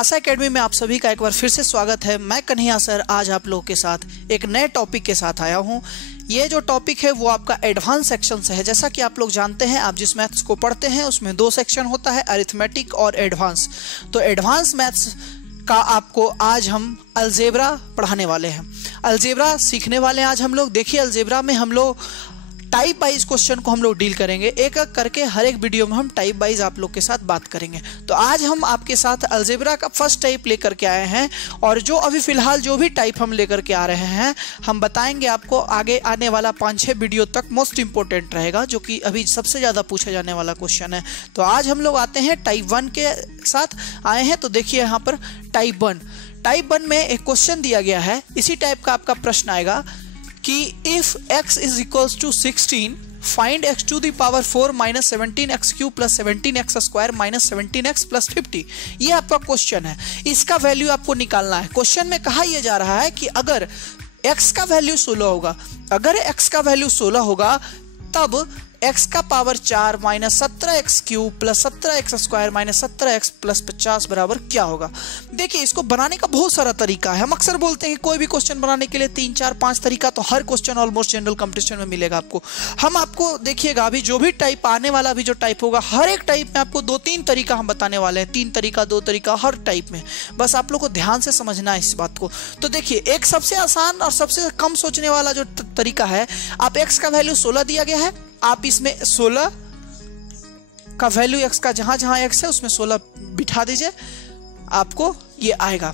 आशा academy में आप सभी का एक बार फिर से स्वागत है। मैं कन्हैया सर आज आप लोगों के साथ एक नए टॉपिक के साथ आया हूं। ये जो टॉपिक है वो आपका एडवांस सेक्शन से है। जैसा कि आप लोग जानते हैं, आप जिस मैथ्स को पढ़ते हैं उसमें दो सेक्शन होता है, अरिथमेटिक और एडवांस। तो एडवांस मैथ्स का आपको आज हम अलजेब्रा पढ़ाने वाले हैं, अलजेब्रा सीखने वाले हैं आज हम लोग। देखिए, अलजेब्रा में हम लोग टाइप वाइज क्वेश्चन को हम लोग डील करेंगे, एक एक करके हर एक वीडियो में हम टाइप वाइज आप लोग के साथ बात करेंगे। तो आज हम आपके साथ अलजेब्रा का फर्स्ट टाइप लेकर के आए हैं, और जो अभी फिलहाल जो भी टाइप हम लेकर के आ रहे हैं हम बताएंगे आपको। आगे आने वाला 5-6 वीडियो तक मोस्ट इंपॉर्टेंट रहेगा, जो कि अभी सबसे ज़्यादा पूछा जाने वाला क्वेश्चन है। तो आज हम लोग आते हैं टाइप 1 के साथ आए हैं। तो देखिए यहाँ पर टाइप 1 में एक क्वेश्चन दिया गया है, इसी टाइप का आपका प्रश्न आएगा कि if x is equals to 16 find x to the power 4 minus 17x cube plus 17x square minus 17x plus 50। ये आपका क्वेश्चन है, इसका वैल्यू आपको निकालना है। क्वेश्चन में कहा यह जा रहा है कि अगर x का वैल्यू 16 होगा, अगर x का वैल्यू 16 होगा तब x का power 4 minus 17x cube plus 17x square minus 17x plus 50 बराबर क्या होगा। देखिए, इसको बनाने का बहुत सारा तरीका है। हम अक्सर बोलते हैं कि कोई भी क्वेश्चन बनाने के लिए 3, 4, 5 तरीका तो हर क्वेश्चन ऑलमोस्ट जनरल कंपटीशन में मिलेगा आपको। हम आपको देखिएगा अभी जो भी टाइप आने वाला भी जो टाइप होगा, हर एक टाइप में आपको 2-3 तरीका हम बताने वाले हैं। 3 तरीका 2 तरीका हर टाइप में, बस आप लोग को ध्यान से समझना है इस बात को। तो देखिए, एक सबसे आसान और सबसे कम सोचने वाला जो तरीका है, आप x का वैल्यू 16 दिया गया है, आप इसमें 16 का वैल्यू x का जहां जहां x है उसमें 16 बिठा दीजिए, आपको ये आएगा।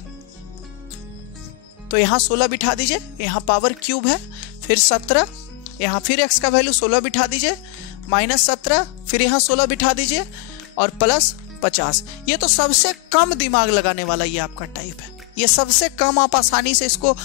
तो यहां 16 बिठा दीजिए, यहां पावर क्यूब है, फिर 17, यहां फिर x का वैल्यू 16 बिठा दीजिए, माइनस 17, फिर यहां 16 बिठा दीजिए और प्लस 50। ये तो सबसे कम दिमाग लगाने वाला ये आपका टाइप है। ये सबसे कम आप आसानी से इसको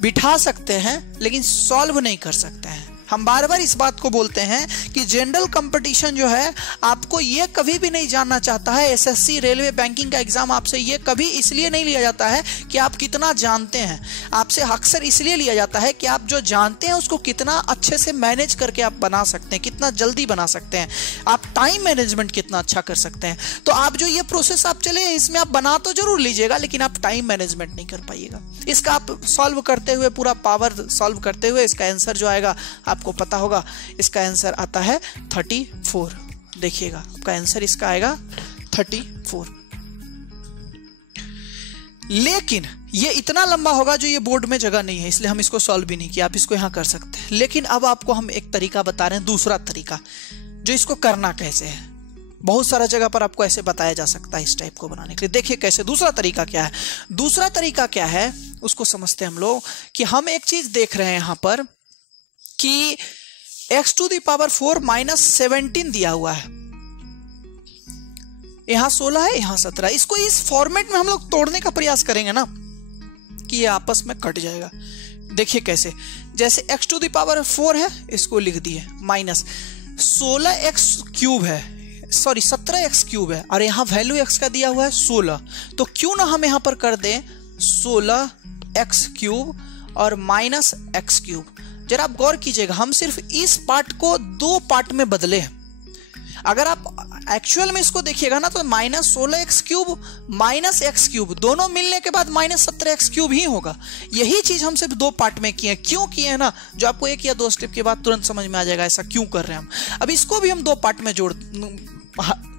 बिठा सकते हैं, लेकिन सॉल्व नहीं कर सकते हैं। हम बार बार इस बात को बोलते हैं कि जनरल कंपटीशन जो है आपको ये कभी भी नहीं जानना चाहता है। एसएससी, रेलवे, बैंकिंग का एग्जाम आपसे ये कभी इसलिए नहीं लिया जाता है कि आप कितना जानते हैं, आपसे अक्सर इसलिए लिया जाता है कि आप जो जानते हैं उसको कितना अच्छे से मैनेज करके आप बना सकते हैं, कितना जल्दी बना सकते हैं, आप टाइम मैनेजमेंट कितना अच्छा कर सकते हैं। तो आप जो ये प्रोसेस आप चले इसमें आप बना तो जरूर लीजिएगा, लेकिन आप टाइम मैनेजमेंट नहीं कर पाइएगा। इसका आप सॉल्व करते हुए, पूरा पावर सॉल्व करते हुए इसका आंसर जो आएगा आपको पता होगा। इसका आंसर आता है 34। देखिएगा, आपका आंसर इसका आएगा 34। लेकिन ये इतना लंबा होगा जो ये बोर्ड में जगह नहीं है, इसलिए हम इसको सॉल्व भी नहीं किया। आप इसको यहां कर सकते हैं, लेकिन अब आपको हम एक तरीका बता रहे हैं, दूसरा तरीका, जो इसको करना कैसे है। बहुत सारा जगह पर आपको ऐसे बताया जा सकता है इस टाइप को बनाने के लिए। देखिए कैसे, दूसरा तरीका क्या है। दूसरा तरीका क्या है उसको समझते हैं हम लोग कि हम एक चीज देख रहे हैं यहां पर कि x to the power 4 minus 17 दिया हुआ है, यहां 16 है, यहां 17। इसको इस फॉर्मेट में हम लोग तोड़ने का प्रयास करेंगे ना कि ये आपस में कट जाएगा। देखिए कैसे, जैसे x टू दी पावर 4 है, इसको लिख दिए, माइनस 16x क्यूब है, सॉरी 17x क्यूब है, और यहां वैल्यू x का दिया हुआ है 16। तो क्यों ना हम यहां पर कर दें 16x क्यूब और माइनस x क्यूब। जरा आप गौर कीजिएगा, हम सिर्फ इस पार्ट को 2 पार्ट में बदले हैं। अगर आप एक्चुअल में इसको देखिएगा ना तो minus 16x cube minus x cube दोनों मिलने के बाद माइनस 17x क्यूब ही होगा। यही चीज हम सिर्फ 2 पार्ट में किए। क्यों किए हैं ना, जो आपको 1 या 2 स्टेप के बाद तुरंत समझ में आ जाएगा ऐसा क्यों कर रहे हैं हम। अब इसको भी हम 2 पार्ट में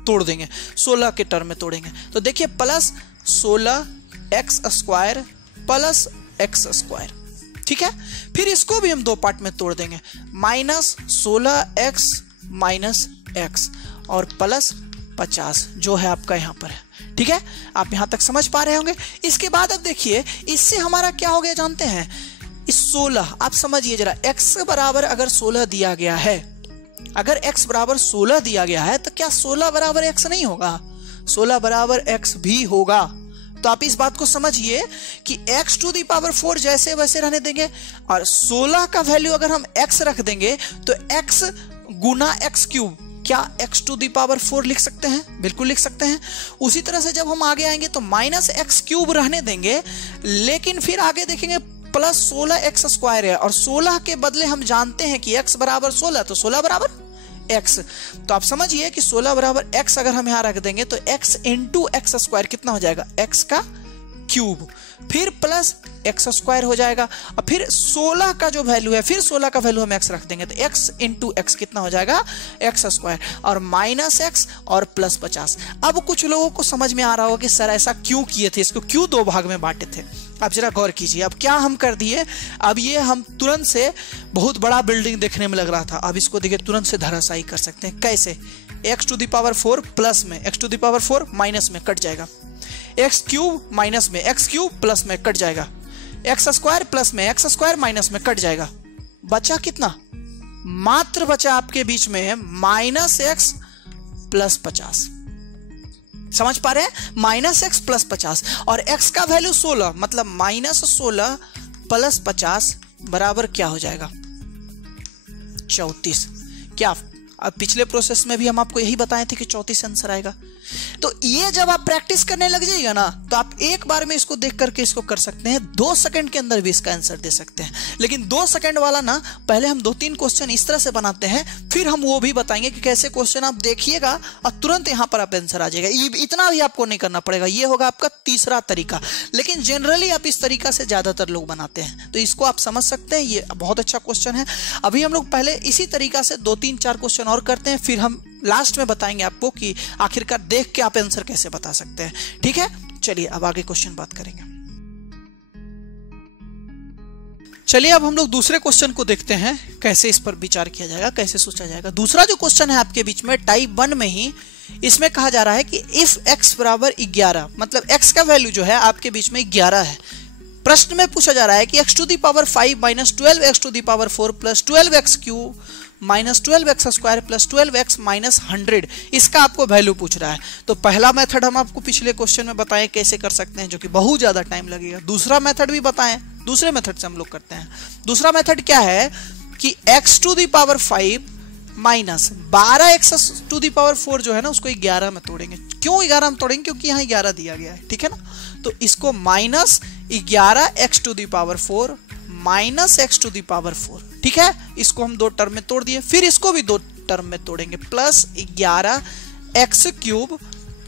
तोड़ देंगे, 16 के टर्म में तोड़ेंगे। तो देखिए, plus 16x square plus x square, ठीक है। फिर इसको भी हम 2 पार्ट में तोड़ देंगे, माइनस 16x माइनस x और प्लस 50 जो है आपका यहाँ पर है, ठीक है। आप यहाँ तक समझ पा रहे होंगे। इसके बाद अब देखिए, इससे हमारा क्या हो गया जानते हैं, इस 16 आप समझिए जरा, x बराबर अगर 16 दिया गया है, अगर x बराबर 16 दिया गया है तो क्या 16 बराबर x नहीं होगा? 16 बराबर x भी होगा। तो आप इस बात को समझिए कि x टू दी पावर 4 जैसे वैसे रहने देंगे, और 16 का वैल्यू अगर हम x रख देंगे तो x गुना x क्यूब, क्या x टू दी पावर 4 लिख सकते हैं? बिल्कुल लिख सकते हैं। उसी तरह से जब हम आगे आएंगे तो माइनस x क्यूब रहने देंगे, लेकिन फिर आगे देखेंगे प्लस 16x स्क्वायर है, और 16 के बदले हम जानते हैं कि x बराबर 16, तो 16 बराबर x। तो आप समझिए कि 16 बराबर x अगर हम यहां रख देंगे तो x इंटू एक्स स्क्वायर कितना हो जाएगा, x का क्यूब, फिर प्लस एक्स स्क्वायर हो जाएगा, और फिर 16 का जो वैल्यू है, फिर 16 का वैल्यू हम x रख देंगे तो x इंटू एक्स कितना हो जाएगा, एक्स स्क्वायर, और माइनस एक्स और प्लस 50। अब कुछ लोगों को समझ में आ रहा होगा कि सर ऐसा क्यों किए थे, इसको क्यों दो भाग में बांटे थे। आप जरा गौर कीजिए, अब क्या हम कर दिए, अब ये हम तुरंत से बहुत बड़ा बिल्डिंग देखने में लग रहा था, अब इसको देखिए तुरंत से धराशायी कर सकते हैं। कैसे, x to the power 4 plus में x to the power 4 minus में कट जाएगा, एक्स क्यूब माइनस में एक्स क्यूब प्लस में कट जाएगा, एक्स स्क्वायर प्लस में एक्स स्क्वायर माइनस में कट जाएगा, बचा कितना, मात्र बचा आपके बीच में माइनस एक्स प्लस 50। समझ पा रहे हैं, माइनस एक्स प्लस 50, और एक्स का वैल्यू 16, मतलब माइनस 16 प्लस 50 बराबर क्या हो जाएगा, 34। क्या अब पिछले प्रोसेस में भी हम आपको यही बताए थे कि 34 आंसर आएगा। तो ये जब आप प्रैक्टिस करने लग जाइएगा ना, तो आप एक बार में इसको देख करके इसको कर सकते हैं, 2 सेकंड के अंदर भी इसका आंसर दे सकते हैं। लेकिन 2 सेकंड वाला ना, पहले हम 2-3 क्वेश्चन इस तरह से बनाते हैं, फिर हम वो भी बताएंगे कि कैसे क्वेश्चन आप देखिएगा और तुरंत यहां पर आप आंसर आ जाएगा। इतना भी आपको नहीं करना पड़ेगा, ये होगा आपका तीसरा तरीका। लेकिन जनरली आप इस तरीका से ज्यादातर लोग बनाते हैं, तो इसको आप समझ सकते हैं, ये बहुत अच्छा क्वेश्चन है। अभी हम लोग पहले इसी तरीका से 2-3-4 क्वेश्चन और करते हैं, फिर हम लास्ट में बताएंगे आपको कि आखिरकार देख के आप आंसर कैसे बता सकते हैं। ठीक है, चलिए अब आगे क्वेश्चन बात करेंगे। चलिए अब हम लोग दूसरे क्वेश्चन को देखते हैं, कैसे इस पर विचार किया जाएगा, कैसे सोचा जाएगा। दूसरा जो क्वेश्चन है आपके बीच में टाइप 1 में ही, इसमें कहा जा रहा है कि इफ x बराबर 11, मतलब x का वैल्यू जो है आपके बीच में 11 है। प्रश्न में पूछा जा रहा है कि x to the power 5 minus 12x to the power 4 plus 12x cube minus 12x square plus 12x minus 100, इसका आपको वैल्यू पूछ रहा है। तो पहला मेथड हम आपको पिछले क्वेश्चन में बताएं कैसे कर सकते हैं, जो कि बहुत ज्यादा टाइम लगेगा। दूसरा मेथड भी बताएं, दूसरे मेथड से हम लोग करते हैं। दूसरा मेथड क्या है कि x to the power 5 minus 12x to the power 4 जो है ना, उसको 11 में तोड़ेंगे। क्यों 11 में तोड़ेंगे, क्योंकि यहाँ 11 दिया गया है, ठीक है ना। तो इसको minus 11x to the power 4 minus x to the power 4, ठीक है। इसको हम 2 टर्म में तोड़ दिए, फिर इसको भी 2 टर्म में तोड़ेंगे, plus 11x cube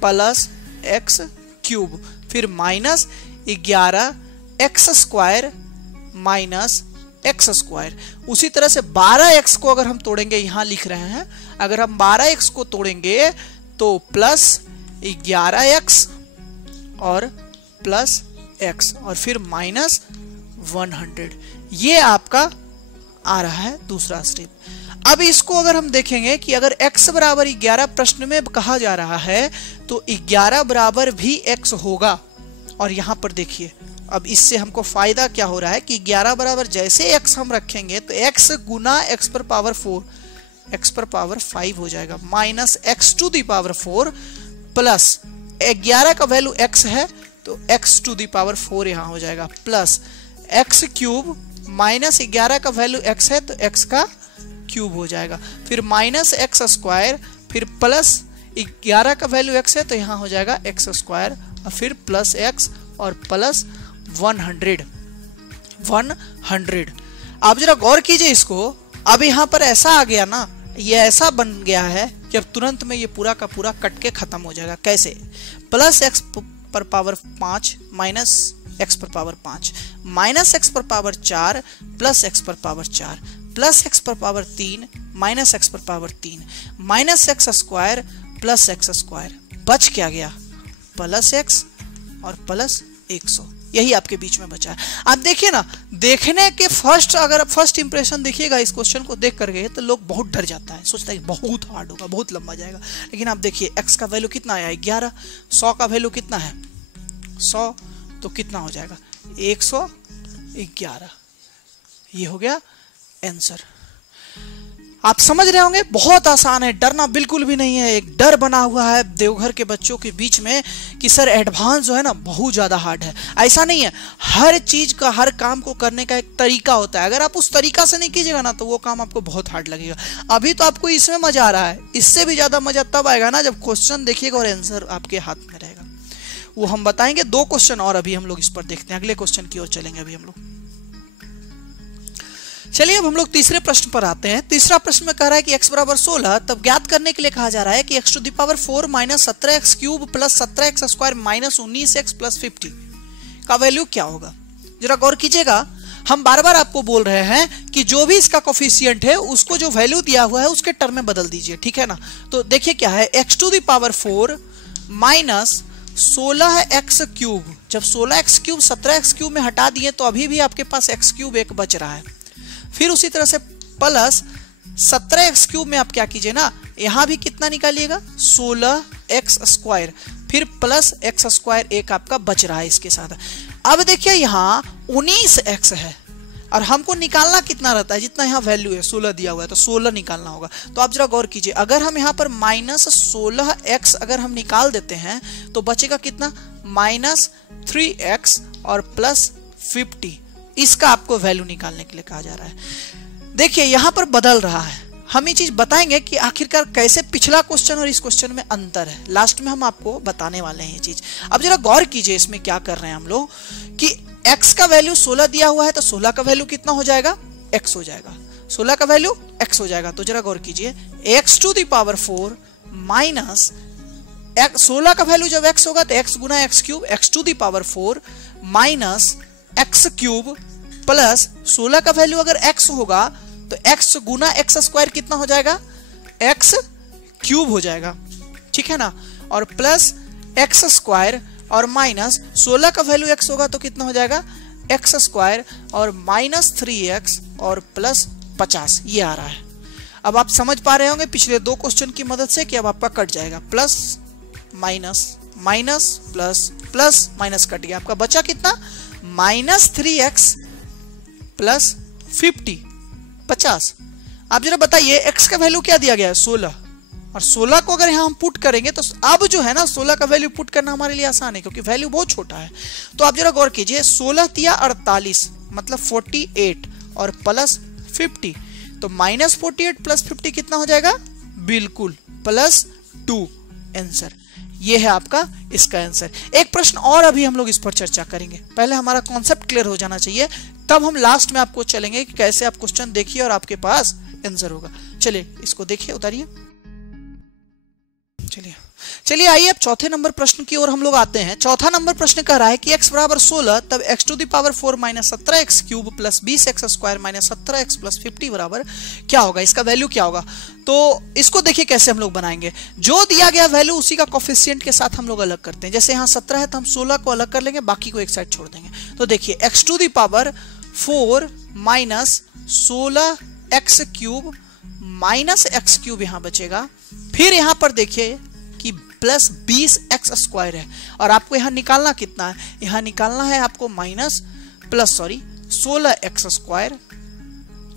plus x cube, फिर minus 11x square minus x square. उसी तरह से 12x को अगर हम तोड़ेंगे, यहां लिख रहे हैं, अगर हम 12x को तोड़ेंगे तो प्लस 11x और प्लस x, और फिर माइनस 100। ये आपका आ रहा है दूसरा स्टेप। अब इसको अगर हम देखेंगे कि अगर x बराबर 11 प्रश्न में कहा जा रहा है, तो 11 बराबर भी x होगा। और यहां पर देखिए, अब इससे हमको फायदा क्या हो रहा है कि 11 बराबर जैसे x हम रखेंगे तो x गुना x पर पावर 4 x पर पावर 5 हो जाएगा, minus x to the power 4 plus 11 का वैल्यू x है तो x टू दी पावर 4 यहां हो जाएगा, प्लस x क्यूब माइनस 11 का वैल्यू x है तो x का क्यूब हो जाएगा, फिर माइनस x स्क्वायर, फिर प्लस 11 का वैल्यू x है तो यहां हो जाएगा x स्क्वायर, और फिर प्लस x और प्लस 100। आप जरा गौर कीजिए इसको। अब यहां पर ऐसा आ गया ना, ये ऐसा बन गया है कि अब तुरंत में ये पूरा का पूरा कट के खत्म हो जाएगा। कैसे, प्लस x पर पावर 5 माइनस x पर पावर 5 माइनस x पर पावर 4 प्लस x पर पावर 4 प्लस x पर पावर 3 माइनस x पर power 3 minus x square plus x square, बच क्या गया, प्लस x और प्लस 100। यही आपके बीच में बचा है। आप देखिए ना, देखने के अगर फर्स्ट इंप्रेशन देखिएगा इस क्वेश्चन को देख करके, तो लोग बहुत डर जाता है, सोचता है कि बहुत हार्ड होगा, बहुत लंबा जाएगा। लेकिन आप देखिए x का वैल्यू कितना आया, 11, 100 का वैल्यू कितना है 100, तो कितना हो जाएगा 111। ये हो गया आंसर। आप समझ रहे होंगे, बहुत आसान है, डरना बिल्कुल भी नहीं है। एक डर बना हुआ है देवघर के बच्चों के बीच में कि सर एडवांस जो है ना बहुत ज्यादा हार्ड है। ऐसा नहीं है, हर चीज का, हर काम को करने का एक तरीका होता है। अगर आप उस तरीका से नहीं कीजिएगा ना तो वो काम आपको बहुत हार्ड लगेगा। अभी तो आपको इसमें मजा आ रहा है, इससे भी ज्यादा मजा तब आएगा ना जब क्वेश्चन देखिएगा और आंसर आपके हाथ में रहेगा। वो हम बताएंगे 2 क्वेश्चन और अभी हम लोग इस पर देखते हैं, अगले क्वेश्चन की ओर चलेंगे अभी हम लोग। चलिए अब हम लोग तीसरे प्रश्न पर आते हैं। तीसरा प्रश्न में कह रहा है कि x बराबर 16, तब ज्ञात करने के लिए कहा जा रहा है कि x to the power 4 minus 17x cube plus 17x square minus 19x plus 50 का वैल्यू क्या होगा। जरा गौर कीजिएगा, हम बार बार आपको बोल रहे हैं कि जो भी इसका कोफिशिएंट है उसको जो वैल्यू दिया हुआ है उसके टर्म में बदल दीजिए, ठीक है ना। तो देखिए क्या है, x to the power 4 minus 16x cube, जब 16x क्यूब 17x क्यूब में हटा दिए तो अभी भी आपके पास x क्यूब एक बच रहा है। फिर उसी तरह से प्लस 17x क्यूब में आप क्या कीजिए ना, यहां भी कितना निकालिएगा 16x स्क्वायर, फिर प्लस x स्क्वायर एक आपका बच रहा है इसके साथ। अब देखिए यहाँ 19x है और हमको निकालना कितना रहता है, जितना यहाँ वैल्यू है 16 दिया हुआ है तो 16 निकालना होगा। तो आप जरा गौर कीजिए, अगर हम यहाँ पर माइनस 16x अगर हम निकाल देते हैं तो बचेगा कितना, माइनस 3x और प्लस 50। इसका आपको वैल्यू निकालने के लिए कहा जा रहा है। देखिए यहाँ पर बदल रहा है, हम ये चीज बताएंगे कि आखिरकार कैसे पिछला क्वेश्चन और इस क्वेश्चन में अंतर है, लास्ट में हम आपको बताने वाले हैं ये चीज। अब जरा गौर कीजिए इसमें क्या कर रहे हैं हम लोग कि x का वैल्यू 16 दिया हुआ है तो 16 का वैल्यू कितना हो जाएगा, x हो जाएगा, 16 का वैल्यू x हो जाएगा। तो जरा गौर कीजिए, x to the power 4 minus 16 का वैल्यू जब x होगा तो x गुना x cube, x to the power 4 minus x cube plus 16 का वैल्यू अगर x होगा तो x गुना x स्क्वायर कितना हो जाएगा, x क्यूब हो जाएगा, ठीक है ना, और प्लस x स्क्वायर और माइनस 16 का वैल्यू x होगा तो कितना हो जाएगा, x स्क्वायर और माइनस 3x और प्लस 50। ये आ रहा है। अब आप समझ पा रहे होंगे पिछले दो क्वेश्चन की मदद से कि अब आपका कट जाएगा, plus minus minus plus plus minus cut गया, आपका बचा कितना, माइनस 3x प्लस 50। आप जरा बताइए x का वैल्यू क्या दिया गया है, 16, और 16 को अगर यहाँ हम पुट करेंगे तो अब जो है ना 16 का वैल्यू पुट करना हमारे लिए आसान है क्योंकि वैल्यू बहुत छोटा है। तो आप जरा गौर कीजिए, 16 तिया 48 मतलब 48 और प्लस 50, तो माइनस 48 प्लस 50 कितना हो जाएगा, बिल्कुल प्लस 2। आंसर ये है आपका इसका आंसर। एक प्रश्न और अभी हम लोग इस पर चर्चा करेंगे, पहले हमारा कॉन्सेप्ट क्लियर हो जाना चाहिए, तब हम लास्ट में आपको चलेंगे कि कैसे आप क्वेश्चन देखिए और आपके पास आंसर होगा। चलिए इसको देखिए, उतारिए। चलिए आइए अब चौथे नंबर प्रश्न की ओर हम लोग आते हैं। चौथा नंबर प्रश्न कह रहा है कि x बराबर 16, तब x to the power 4 minus 17x cube plus 20x square minus 17x plus 50 बराबर क्या होगा, इसका वैल्यू क्या होगा। तो इसको देखिए कैसे हम लोग बनाएंगे, जो दिया गया वैल्यू उसी का कोफिशिएंट के साथ हम लोग अलग करते हैं। जैसे यहाँ 17 है तो हम 16 को अलग कर लेंगे, बाकी को एक साइड छोड़ देंगे। तो देखिए x to the power 4 minus 16x cube minus x cube यहाँ बचेगा, फिर यहाँ पर देखिए कि प्लस 20x स्क्वायर है और आपको यहाँ निकालना कितना है, यहाँ निकालना है आपको माइनस प्लस 16x स्क्वायर,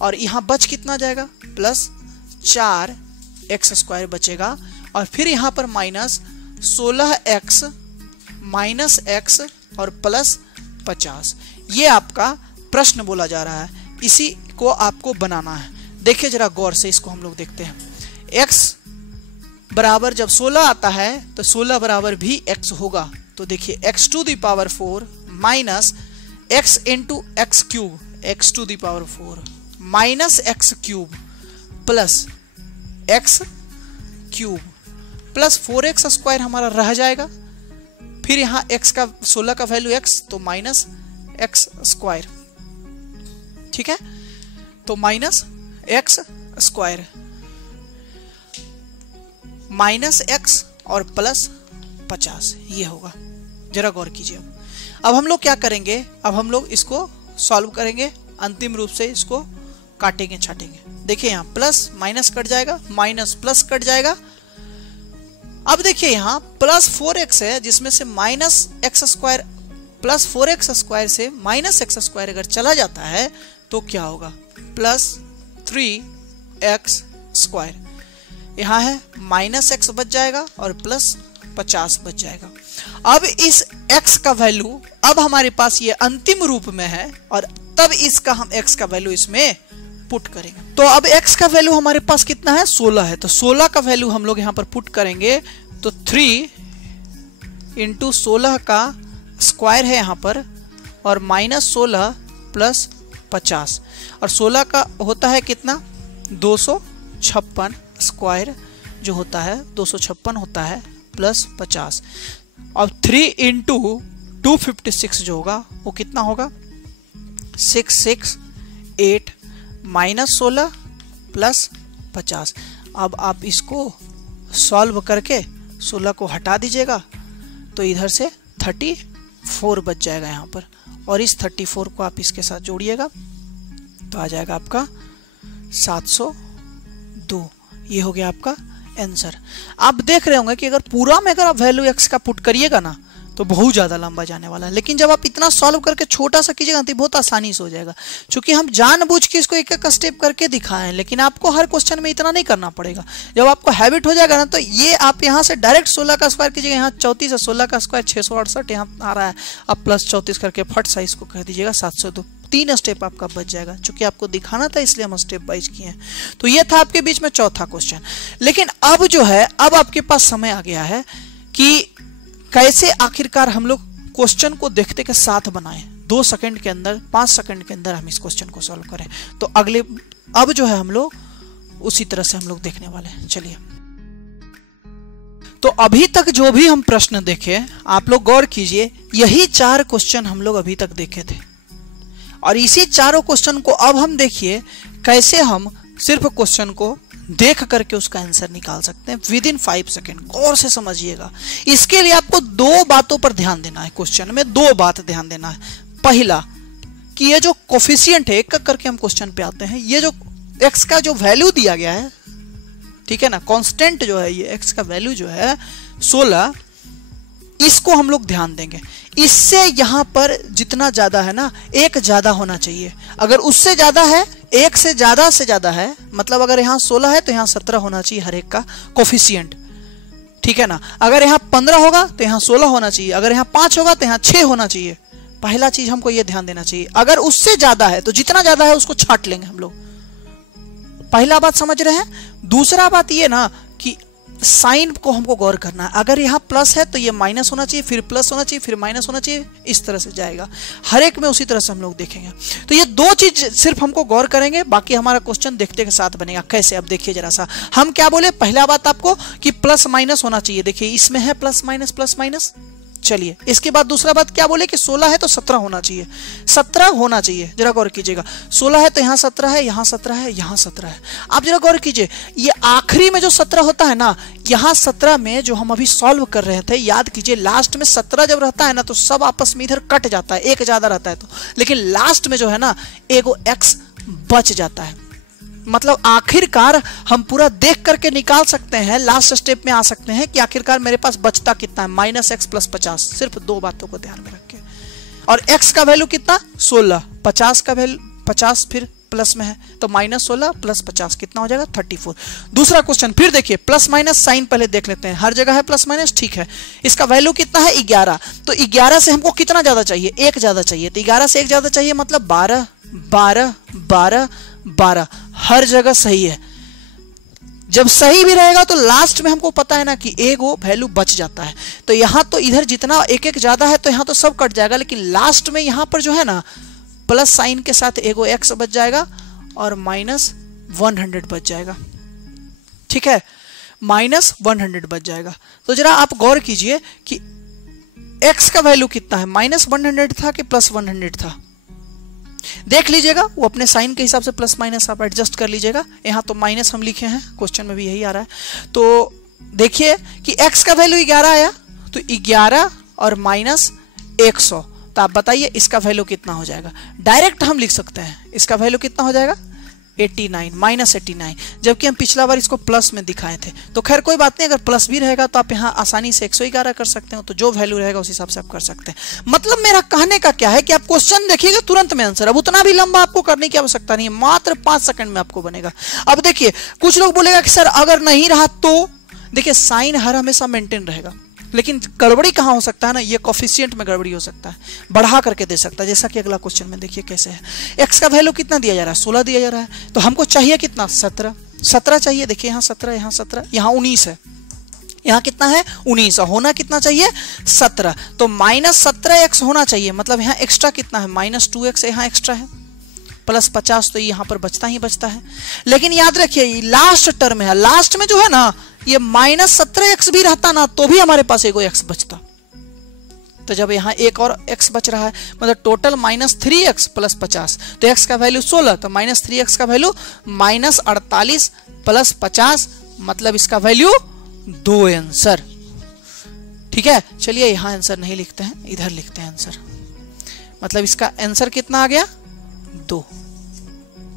और यहाँ बच कितना जाएगा, प्लस 4x स्क्वायर बचेगा, और फिर यहाँ पर माइनस 16x माइनस x और प्लस 50। ये आपका प्रश्न बोला जा रहा है, इसी को आपको बनाना है। देखिए जरा गौर से इसको हम लोग देखते हैं। x बराबर जब 16 आता है तो 16 बराबर भी x होगा। तो देखिए x to the power 4 minus x into x cube, x to the power 4 minus x cube plus x cube plus 4x square हमारा रह जाएगा, फिर यहाँ x का 16 का वैल्यू x तो माइनस x स्क्वायर, ठीक है, तो minus x square minus x और प्लस 50, ये होगा। जरा गौर कीजिए। अब हम लोग क्या करेंगे, अब हम लोग इसको सॉल्व करेंगे, अंतिम रूप से इसको काटेंगे छाटेंगे। देखिए यहाँ प्लस माइनस कट जाएगा, माइनस प्लस कट जाएगा। अब देखिए यहाँ प्लस 4x है जिसमें से minus x square, plus 4x square से माइनस x स्क्वायर अगर चला जाता है तो क्या होगा, प्लस 3x स्क्वायर। यहाँ है माइनस x बच जाएगा और प्लस 50 बच जाएगा। अब इस x का वैल्यू अब हमारे पास ये अंतिम रूप में है और तब इसका हम x का वैल्यू इसमें पुट करेंगे। तो अब x का वैल्यू हमारे पास कितना है, 16 है, तो 16 का वैल्यू हम लोग यहाँ पर पुट करेंगे तो 3 इंटू 16 का स्क्वायर है यहाँ पर और माइनस 16 प्लस 50 और 16 का होता है कितना 256 स्क्वायर जो होता है 256 होता है प्लस 50। अब 3 इंटू 256 जो होगा वो कितना होगा 668 माइनस 16 प्लस 50। अब आप इसको सॉल्व करके 16 को हटा दीजिएगा तो इधर से 34 बच जाएगा यहाँ पर, और इस 34 को आप इसके साथ जोड़िएगा तो आ जाएगा आपका 702। ये हो गया आपका आंसर। आप देख रहे होंगे कि अगर पूरा में अगर आप वैल्यू x का पुट करिएगा ना तो बहुत ज़्यादा लंबा जाने वाला है, लेकिन जब आप इतना सॉल्व करके छोटा सा कीजिएगा तो बहुत आसानी से हो जाएगा। क्योंकि हम जानबूझ के इसको एक एक स्टेप करके दिखाएं, लेकिन आपको हर क्वेश्चन में इतना नहीं करना पड़ेगा। जब आपको हैबिट हो जाएगा ना तो ये आप यहाँ से डायरेक्ट 16 का स्क्वायर कीजिएगा, यहाँ 34 है 16 का स्क्वायर 668 यहाँ आ रहा है, अब प्लस 34 करके फट साइज को कह दीजिएगा 702। 3 स्टेप आपका बच जाएगा। चूंकि आपको दिखाना था इसलिए हम स्टेप वाइज किए हैं। तो ये था आपके बीच में चौथा क्वेश्चन। लेकिन अब जो है अब आपके पास समय आ गया है कि कैसे आखिरकार हम लोग क्वेश्चन को देखते के साथ बनाएं, 2 सेकंड के अंदर 5 सेकंड के अंदर हम इस क्वेश्चन को सॉल्व करें। तो अगले अब जो है हम लोग उसी तरह से हम लोग देखने वाले हैं। चलिए, तो अभी तक जो भी हम प्रश्न देखे आप लोग गौर कीजिए, यही 4 क्वेश्चन हम लोग अभी तक देखे थे, और इसी चारों क्वेश्चन को अब हम देखिए कैसे हम सिर्फ क्वेश्चन को देख करके उसका आंसर निकाल सकते हैं विद इन 5 सेकेंड। गौर से समझिएगा। इसके लिए आपको 2 बातों पर ध्यान देना है। क्वेश्चन में 2 बात ध्यान देना है। पहला कि ये जो कोफिशिएंट है, एक करके हम क्वेश्चन पे आते हैं, ये जो x का जो वैल्यू दिया गया है, ठीक है ना, कांस्टेंट जो है ये x का वैल्यू जो है 16, इसको हम लोग ध्यान देंगे। इससे यहां पर जितना ज्यादा है ना, 1 ज्यादा होना चाहिए। अगर उससे ज्यादा है, 1 से ज्यादा है, मतलब अगर यहां 16 है तो यहां 17 होना चाहिए हर एक का कोफिशिएंट, ठीक है ना। अगर यहां 15 होगा तो यहां 16 होना चाहिए, अगर यहां 5 होगा तो यहां 6 होना चाहिए। पहला चीज हमको यह ध्यान देना चाहिए। अगर उससे ज्यादा है तो जितना ज्यादा है उसको छांट लेंगे हम लोग। पहला बात समझ रहे हैं। दूसरा बात ये ना कि साइन को हमको गौर करना है। अगर यहाँ प्लस है तो ये माइनस होना चाहिए, फिर प्लस होना चाहिए, फिर माइनस होना चाहिए, इस तरह से जाएगा। हर एक में उसी तरह से हम लोग देखेंगे। तो ये 2 चीज सिर्फ हमको गौर करेंगे, बाकी हमारा क्वेश्चन देखते के साथ बनेगा। कैसे, अब देखिए जरा सा। हम क्या बोले, पहला बात आपको कि प्लस माइनस होना चाहिए। देखिए इसमें है प्लस माइनस। चलिए, इसके बाद दूसरा बात क्या बोले कि 16 है तो 17 होना चाहिए, 17 होना चाहिए। जरा गौर कीजिएगा, 16 है तो यहाँ 17 है, यहाँ 17 है, यहाँ 17 है। आप जरा गौर कीजिए, ये आखिरी में जो 17 होता है ना, यहाँ 17 में जो हम अभी सॉल्व कर रहे थे, याद कीजिए लास्ट में 17 जब रहता है ना तो सब आपस में इधर कट जाता है, 1 ज्यादा रहता है तो, लेकिन लास्ट में जो है ना एगो x बच जाता है। मतलब आखिरकार हम पूरा देख करके निकाल सकते हैं, लास्ट स्टेप में आ सकते हैं कि आखिरकार मेरे पास बचता कितना है, -x + 50। सिर्फ 2 बातों को ध्यान में रखें। और x का वैल्यू कितना 16, 50 का वैल्यू 50 फिर प्लस में है तो -16 + 50 कितना हो जाएगा 34। दूसरा क्वेश्चन फिर देखिए, प्लस माइनस साइन पहले देख लेते हैं। हर जगह है प्लस माइनस, ठीक है। इसका वैल्यू कितना है 11, तो 11 से हमको कितना ज्यादा चाहिए, 1 ज्यादा चाहिए। तो 11 से 1 ज्यादा चाहिए, मतलब 12 12 12 12। हर जगह सही है। जब सही भी रहेगा तो लास्ट में हमको पता है ना कि एगो वैल्यू बच जाता है। तो यहां तो इधर जितना 1 ज्यादा है तो यहां तो सब कट जाएगा, लेकिन लास्ट में यहां पर जो है ना प्लस साइन के साथ एगो x बच जाएगा और -100 बच जाएगा, ठीक है, -100 बच जाएगा। तो जरा आप गौर कीजिए कि x का वैल्यू कितना है, -100 था कि +100 था। देख लीजिएगा, वो अपने साइन के हिसाब से प्लस माइनस आप एडजस्ट कर लीजिएगा। यहाँ तो माइनस हम लिखे हैं, क्वेश्चन में भी यही आ रहा है। तो देखिए कि x का वैल्यू 11 आया, तो 11 और -100, तो आप बताइए इसका वैल्यू कितना हो जाएगा। डायरेक्ट हम लिख सकते हैं, इसका वैल्यू कितना हो जाएगा 89 -89, जबकि हम पिछला बार इसको प्लस में दिखाए थे। तो खैर कोई बात नहीं, अगर प्लस भी रहेगा तो आप यहाँ आसानी से 111 कर सकते हो। तो जो वैल्यू रहेगा उस हिसाब से आप कर सकते हैं। मतलब मेरा कहने का क्या है कि आप क्वेश्चन देखिएगा तुरंत में आंसर। अब उतना भी लंबा आपको करने की आवश्यकता नहीं है, मात्र 5 सेकंड में आपको बनेगा। अब देखिए, कुछ लोग बोलेगा कि सर अगर नहीं रहा तो, देखिए साइन हर हमेशा मेंटेन रहेगा, लेकिन गड़बड़ी कहाँ हो सकता है ना, ये कोफिशिएंट में गड़बड़ी हो सकता है, बढ़ा करके दे सकता है। जैसा कि अगला क्वेश्चन में देखिए कैसे है। x का वैल्यू कितना दिया जा रहा है, 16 दिया जा रहा है, तो हमको चाहिए कितना 17 चाहिए। देखिए यहाँ 17, यहाँ 17, यहाँ 19 है, यहाँ कितना है 19, होना कितना चाहिए 17। तो -17x होना चाहिए, मतलब यहाँ एक्स्ट्रा कितना है -2x यहाँ एक्स्ट्रा है। +50 तो यहाँ पर बचता ही बचता है। लेकिन याद रखिए लास्ट टर्म है, लास्ट में जो है ना ये -17x भी रहता ना तो भी हमारे पास एगो x बचता। तो जब यहाँ एक और x बच रहा है मतलब टोटल -3x + 50, तो x का वैल्यू 16, तो -3x का वैल्यू -48 + 50 मतलब इसका वैल्यू 2 आंसर। ठीक है, चलिए यहाँ आंसर नहीं लिखते हैं, इधर लिखते हैं आंसर। मतलब इसका आंसर कितना आ गया 2।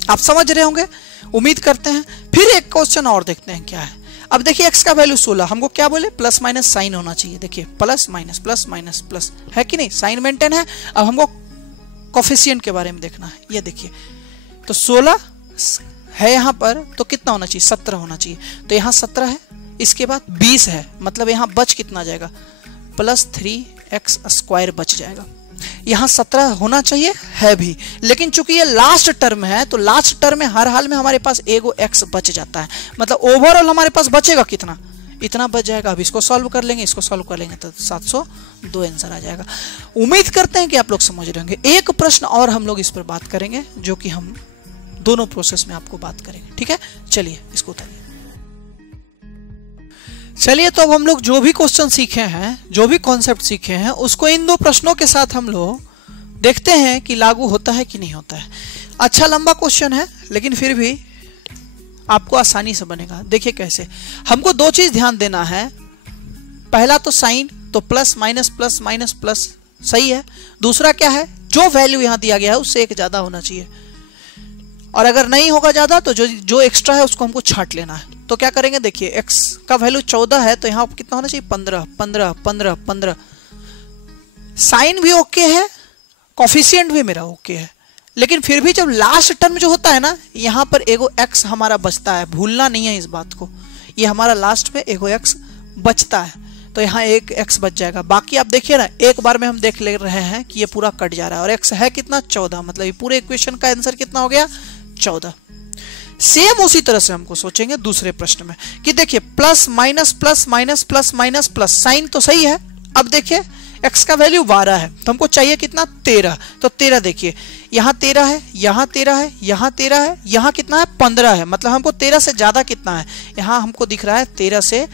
आप समझ रहे होंगे, उम्मीद करते हैं। फिर एक क्वेश्चन और देखते हैं क्या है। अब देखिए x का वैल्यू 16, हमको क्या बोले प्लस माइनस साइन होना चाहिए। देखिए plus minus plus minus plus है कि नहीं, साइन मेंटेन है। अब हमको कोफिशिएंट के बारे में देखना है। ये देखिए तो 16 है यहाँ पर तो कितना होना चाहिए 17 होना चाहिए। तो यहाँ 17 है, इसके बाद 20 है, मतलब यहाँ बच कितना जाएगा +3x² बच जाएगा। यहाँ 17 होना चाहिए है भी, लेकिन चूंकि ये लास्ट टर्म है तो लास्ट टर्म में हर हाल में हमारे पास एगो x बच जाता है। मतलब ओवरऑल हमारे पास बचेगा कितना, इतना बच जाएगा। अब इसको सॉल्व कर लेंगे, इसको सॉल्व कर लेंगे तो 702 आंसर आ जाएगा। उम्मीद करते हैं कि आप लोग समझ रहे होंगे। एक प्रश्न और हम लोग इस पर बात करेंगे जो कि हम दोनों प्रोसेस में आपको बात करेंगे। ठीक है, चलिए इसको उतारिए। चलिए तो अब हम लोग जो भी क्वेश्चन सीखे हैं, जो भी कॉन्सेप्ट सीखे हैं, उसको इन दो प्रश्नों के साथ हम लोग देखते हैं कि लागू होता है कि नहीं होता है। अच्छा लंबा क्वेश्चन है लेकिन फिर भी आपको आसानी से बनेगा। देखिए कैसे, हमको दो चीज ध्यान देना है। पहला तो साइन, तो plus minus plus minus plus सही है। दूसरा क्या है, जो वैल्यू यहां दिया गया है उससे एक ज्यादा होना चाहिए, और अगर नहीं होगा ज्यादा तो जो एक्स्ट्रा है उसको हमको छांट लेना है। तो क्या करेंगे, देखिए x का वैल्यू 14 है तो यहाँ कितना होना चाहिए 15 15 15 15। साइन भी ओके है, कोफिशिएंट भी मेरा ओके है, लेकिन फिर भी जब लास्ट टर्म जो होता है ना यहाँ पर एगो x हमारा बचता है। भूलना नहीं है इस बात को, ये हमारा लास्ट में एगो x बचता है तो यहाँ एक x बच जाएगा। बाकी आप देखिए ना, एक बार में हम देख ले रहे हैं कि ये पूरा कट जा रहा है और x है कितना 14, मतलब ये पूरे इक्वेशन का आंसर कितना हो गया 14। सेम उसी तरह से हमको सोचेंगे दूसरे प्रश्न में कि देखिए plus minus plus minus plus minus plus, sign तो सही है। अब देखिए x का वैल्यू 12 है तो हमको चाहिए कितना 13, तो 13 देखिए यहाँ 13 है, यहाँ 13 है, यहाँ 13 है, यहाँ कितना है 15 है। मतलब हमको 13 से ज्यादा कितना है, यहाँ हमको दिख रहा है 13 से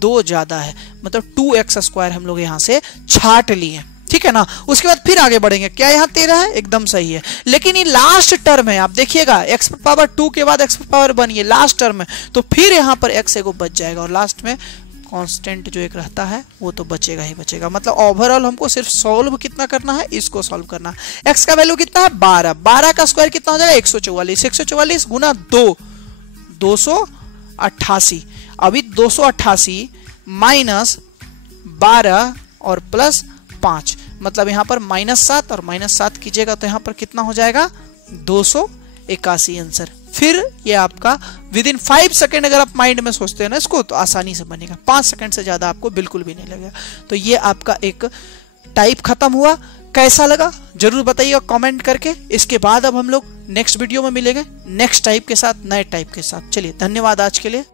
2 ज्यादा है, मतलब 2x² हम लोग यहाँ से छाट लिए। ठीक है ना, उसके बाद फिर आगे बढ़ेंगे। क्या यहाँ 13 है, एकदम सही है, लेकिन ये लास्ट टर्म है। आप देखिएगा x⁻2 के बाद x⁻1 ये लास्ट टर्म है, तो फिर यहाँ पर x एगो बच जाएगा और लास्ट में कांस्टेंट जो एक रहता है वो तो बचेगा ही बचेगा। मतलब ओवरऑल हमको सिर्फ सॉल्व कितना करना है, इसको सॉल्व करना है। x का वैल्यू कितना है 12, 12 का स्क्वायर कितना हो जाएगा 144, 144 गुना 2 288। अभी 288 माइनस 12 और प्लस 5, मतलब यहाँ पर -7 और -7 कीजिएगा तो यहाँ पर कितना हो जाएगा 281 आंसर। फिर ये आपका विद इन 5 सेकेंड अगर आप माइंड में सोचते हैं ना इसको तो आसानी से बनेगा। 5 सेकेंड से ज्यादा आपको बिल्कुल भी नहीं लगेगा। तो ये आपका एक टाइप खत्म हुआ। कैसा लगा जरूर बताइएगा कमेंट करके। इसके बाद अब हम लोग नेक्स्ट वीडियो में मिलेंगे नेक्स्ट टाइप के साथ, नए टाइप के साथ। चलिए धन्यवाद आज के लिए।